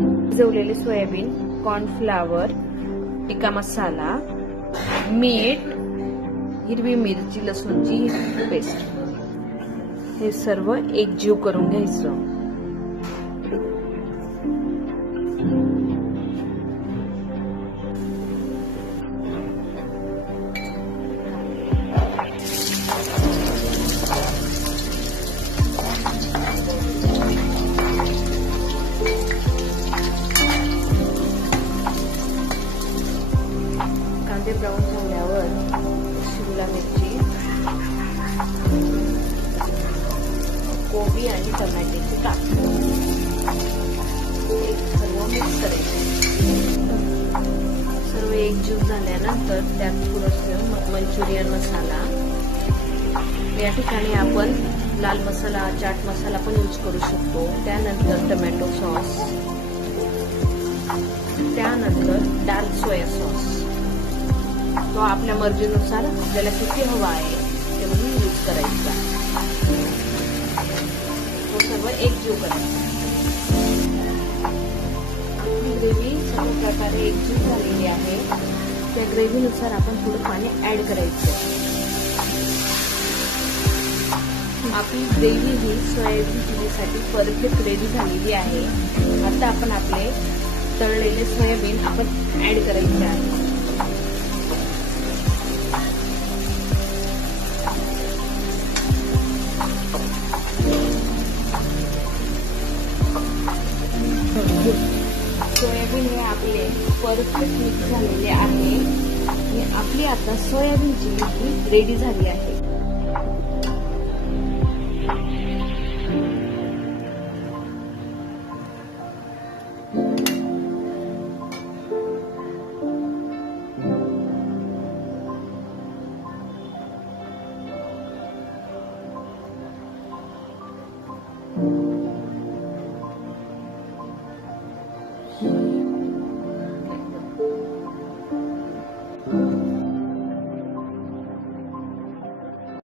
शिजवलेले soybean, cornflour, tikka masala, मीठ, हिरवी मिरची, लसूणची पेस्ट हे सर्व एकजीव करून घ्यायचं. कांदे ब्राऊन झाल्यावर शिमला मिरची, कोबी आणि टोमॅटोची काप सर्व मिक्स करायचे. सर्व एकजीव झाल्यानंतर त्यात थोडंसं मंचुरियन मसाला, या ठिकाणी आपण लाल मसाला, चाट मसाला पण यूज करू शकतो. त्यानंतर टोमॅटो सॉस, त्यानंतर डार्क सोया सॉस, तो आपल्या मर्जीनुसार आपल्याला किती हवा आहे तेवढी यूज करायचा. तो सर्व एकजीव करायचा. आपली ग्रेव्ही सर्व प्रकारे एकजीव झालेली आहे. त्या ग्रेव्हीनुसार आपण थोडं पाणी ऍड करायचं. आपली ग्रेव्ही ही सोयाबीन चिलीसाठी परफेक्ट रेडी झालेली आहे. आता आपण आपले तळलेले सोयाबीन आपण ऍड करायचे आहे. सोयाबीन हे आपले परफेक्ट मिक्स झालेले आहे आणि आपली आता सोयाबीन चिली ही रेडी झाली आहे.